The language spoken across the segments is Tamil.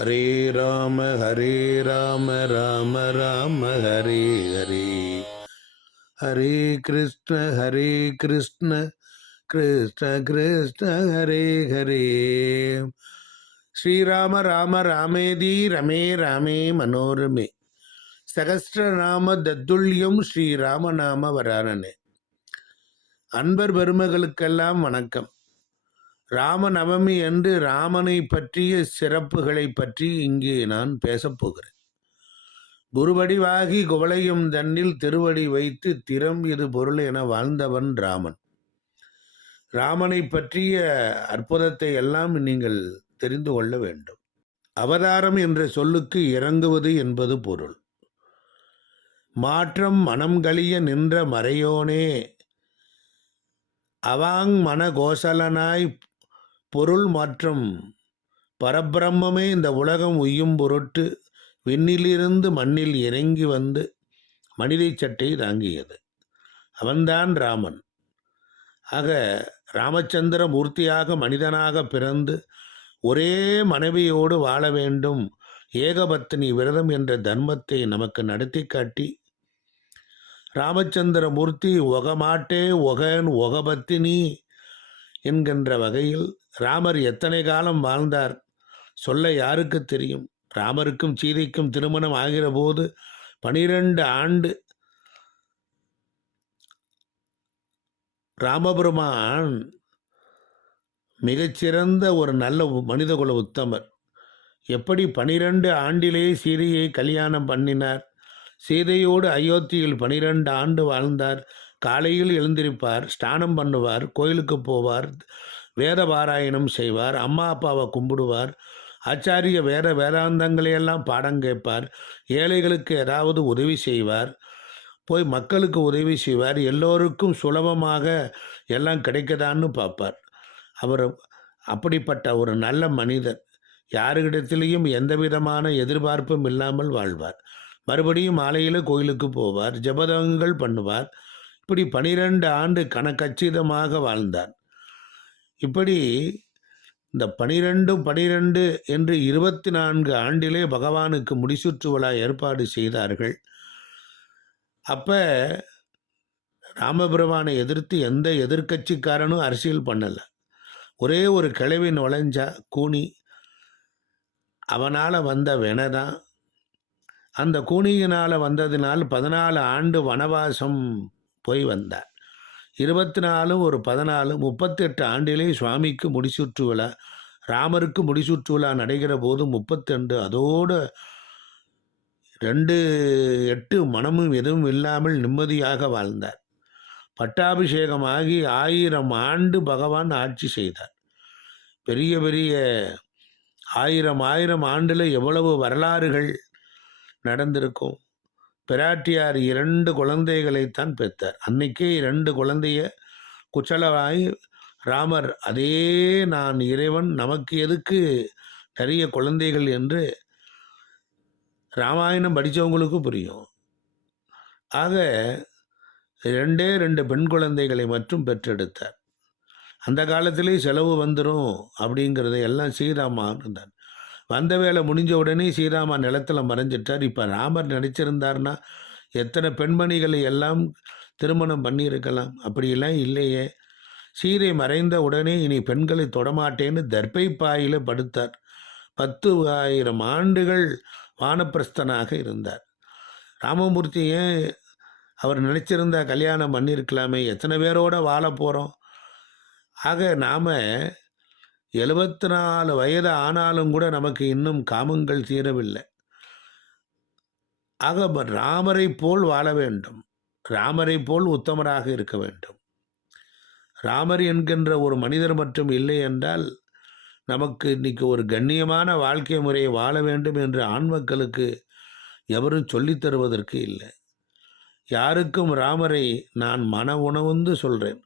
ஹரே ஹரே ராம ராம ராம ஹரே ஹரே ஹரே கிருஷ்ண கிருஷ்ண கிருஷ்ண ஹரே ஹரே. ஸ்ரீராம ராம ராமேதி ரமே ராமே மனோரமே சகஸ்ரநாம தத்துல்யம் ஸ்ரீராமநாம வரானனே. அன்பர் பெருமகளுக்கெல்லாம் வணக்கம். ராமநவமி என்று ராமனை பற்றிய சிறப்புகளை பற்றி இங்கே நான் பேசப்போகிறேன். குருவடிவாகி குவளையும் தன்னில் திருவடி வைத்து திறம் இது பொருள் என வாழ்ந்தவன் ராமன். ராமனை பற்றிய அற்புதத்தை எல்லாம் நீங்கள் தெரிந்து கொள்ள வேண்டும். அவதாரம் என்ற சொல்லுக்கு இறங்குவது என்பது பொருள். மாற்றம் மனம் கழிய நின்ற மறையோனே அவாங் மன கோசலனாய் பொருள் மற்றும் பரபிரம்மே இந்த உலகம் உய்யும் பொருட்டு விண்ணிலிருந்து மண்ணில் இறங்கி வந்து மனித சட்டை தாங்கியது. அவன்தான் ராமன். ஆக ராமச்சந்திர மூர்த்தியாக மனிதனாக பிறந்து ஒரே மனைவியோடு வாழ வேண்டும், ஏகபத்தினி விரதம் என்ற தர்மத்தை நமக்கு நடத்தி காட்டி ராமச்சந்திர மூர்த்தி ஒகமாட்டே ஒகன் ஒகபத்தினி என்கின்ற வகையில் ராமர் எத்தனை காலம் வாழ்ந்தார் சொல்ல யாருக்கு தெரியும்? ராமருக்கும் சீதைக்கும் திருமணம் ஆகிற போது 12 ஆண்டு ராமபெருமான் மிகச்சிறந்த ஒரு நல்ல மனிதகுல உத்தமர். எப்படி 12 ஆண்டிலே சீதையை கல்யாணம் பண்ணினார்? சீதையோடு அயோத்தியில் 12 ஆண்டு வாழ்ந்தார். காலையில் எழுந்திருப்பார், ஸ்நானம் பண்ணுவார், கோயிலுக்கு போவார், வேத பாராயணம் செய்வார், அம்மா அப்பாவை கும்பிடுவார், ஆச்சாரிய வேதாந்தங்களையெல்லாம் பாடம் கேட்பார், ஏழைகளுக்கு ஏதாவது உதவி செய்வார், போய் மக்களுக்கு உதவி செய்வார், எல்லோருக்கும் சுலபமாக எல்லாம் கிடைக்கதான்னு பார்ப்பார். அவர் அப்படிப்பட்ட ஒரு நல்ல மனிதர். யாருக்கிடத்திலையும் எந்த விதமான எதிர்பார்ப்பும் இல்லாமல் வாழ்வார். மறுபடியும் மாலையில் கோயிலுக்கு போவார், ஜபதங்கள் பண்ணுவார். இப்படி 12 ஆண்டு கணக்கச்சிதமாக வாழ்ந்தார். இப்படி இந்த 12 என்று 24 ஆண்டிலே பகவானுக்கு முடிசூற்று விழா ஏற்பாடு செய்தார்கள். அப்போ ராமபெருமானை எதிர்த்து எந்த எதிர்கட்சிக்காரனும் அரசியல் பண்ணலை. ஒரே ஒரு கிழவி நுழைஞ்சா கூனி, அவனால் வந்த வினைதான். அந்த கூனியினால் வந்ததினால் 14 ஆண்டு வனவாசம் போய் வந்தார். 24 ஒரு 14 38 ஆண்டிலே சுவாமிக்கு முடிசூற்று விழா, ராமருக்கு முடிசூற்று விழா நடைகிற போது 32, அதோடு 2-8 மனமும் எதுவும் இல்லாமல் நிம்மதியாக வாழ்ந்தார். பட்டாபிஷேகமாகி 1000 ஆண்டு பகவான் ஆட்சி செய்தார். பெரிய பெரிய 1000 ஆண்டில் எவ்வளவு வரலாறுகள் நடந்திருக்கும். பிராட்டியார் 2 குழந்தைகளைத்தான் பெற்றார். அன்னைக்கே 2 குழந்தைய குச்சலவாய் ராமர், அதே நான் இறைவன், நமக்கு எதுக்கு நிறைய குழந்தைகள் என்று ராமாயணம் படித்தவங்களுக்கு புரியும். ஆக 2 பெண் குழந்தைகளை மட்டும் பெற்றெடுத்தார். அந்த காலத்திலே செலவு வந்துடும் அப்படிங்கிறத எல்லாம் ஸ்ரீராமா இருந்தார். வந்த வேலை முடிஞ்ச உடனே ஸ்ரீராமா நிலத்தில் மறைஞ்சிட்டார். இப்போ ராமர் நினச்சிருந்தார்னா எத்தனை பெண்மணிகளை எல்லாம் திருமணம் பண்ணியிருக்கலாம். அப்படியெல்லாம் இல்லையே. சீதை மறைந்த உடனே இனி பெண்களை தொடமாட்டேன்னு தர்பை பாயில் படுத்தார். 10,000 ஆண்டுகள் வானப்பிரஸ்தனாக இருந்தார். ராமமூர்த்தி ஏன் அவர் நினச்சிருந்தா கல்யாணம் பண்ணியிருக்கலாமே, எத்தனை பேரோடு வாழ போகிறோம். ஆக நாம் 74 வயது ஆனாலும் கூட நமக்கு இன்னும் காமங்கள் தீரவில்லை. ஆக ராமரை போல் வாழ வேண்டும், ராமரை போல் உத்தமராக இருக்க வேண்டும். ராமர் என்கின்ற ஒரு மனிதர் மட்டும் இல்லை என்றால் நமக்கு இன்றைக்கி ஒரு கண்ணியமான வாழ்க்கை முறையை வாழ வேண்டும் என்று ஆண்மக்களுக்கு எவரும் சொல்லித் தருவதற்கு இல்லை. யாருக்கும் ராமரை நான் மன உணவுந்து சொல்கிறேன்,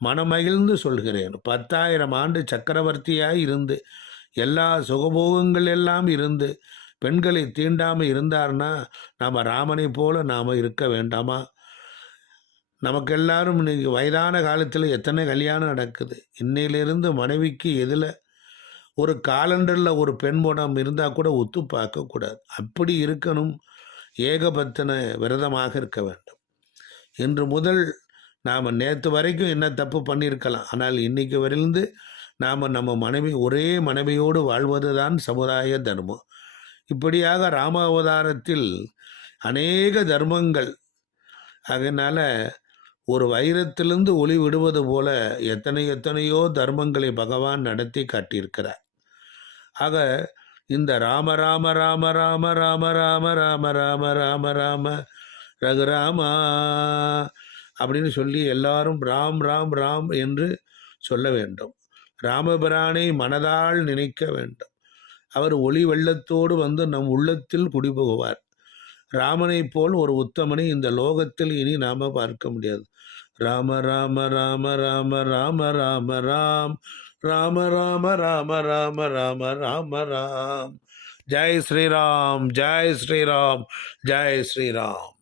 மனமகிழ்ந்து சொல்கிறேன். 10,000 ஆண்டு சக்கரவர்த்தியாய் இருந்து எல்லா சுகபோகங்கள் எல்லாம் இருந்து பெண்களை தீண்டாமல் இருந்தார்னா நாம் ராமனை போல நாம் இருக்க வேண்டாமா? நமக்கு எல்லாரும் இன்றைக்கி வயதான காலத்தில் எத்தனை கல்யாணம் நடக்குது. இன்னையிலிருந்து மனைவிக்கு எதில் ஒரு காலண்டரில் ஒரு பெண் படம் இருந்தால் கூட ஒத்து பார்க்கக்கூடாது. அப்படி இருக்கணும். ஏகபத்தின விரதமாக இருக்க வேண்டும். இன்று முதல் நாம் நேற்று வரைக்கும் என்ன தப்பு பண்ணியிருக்கலாம். ஆனால் இன்னைக்கு வரையிலிருந்து நாம் நம்ம ஒரே மனைவியோடு வாழ்வது தான் சமுதாய தர்மம். இப்படியாக ராம அவதாரத்தில் அநேக தர்மங்கள். அதனால் ஒரு வைரத்திலிருந்து ஒளி விடுவது போல எத்தனையோ தர்மங்களை பகவான் நடத்தி காட்டியிருக்கிறார். ஆக இந்த ராம ராம ராம ராம ராம ராம ராம ராம ராம ராம ரகுராமா அப்படின்னு சொல்லி எல்லாரும் ராம் ராம் ராம் என்று சொல்ல வேண்டும். ராமபிரானை மனதால் நினைக்க வேண்டும். அவர் ஒளி வெள்ளத்தோடு வந்து நம் உள்ளத்தில் குடிபுகுவார். ராமனை போல் ஒரு உத்தமனை இந்த லோகத்தில் இனி நாம பார்க்க முடியாது. ராம ராம ராம ராம ராம ராம ராம் ராம ராம ராம ராம ராம ராம ராம். ஜெய் ஸ்ரீராம், ஜெய் ஸ்ரீராம், ஜெய் ஸ்ரீராம்.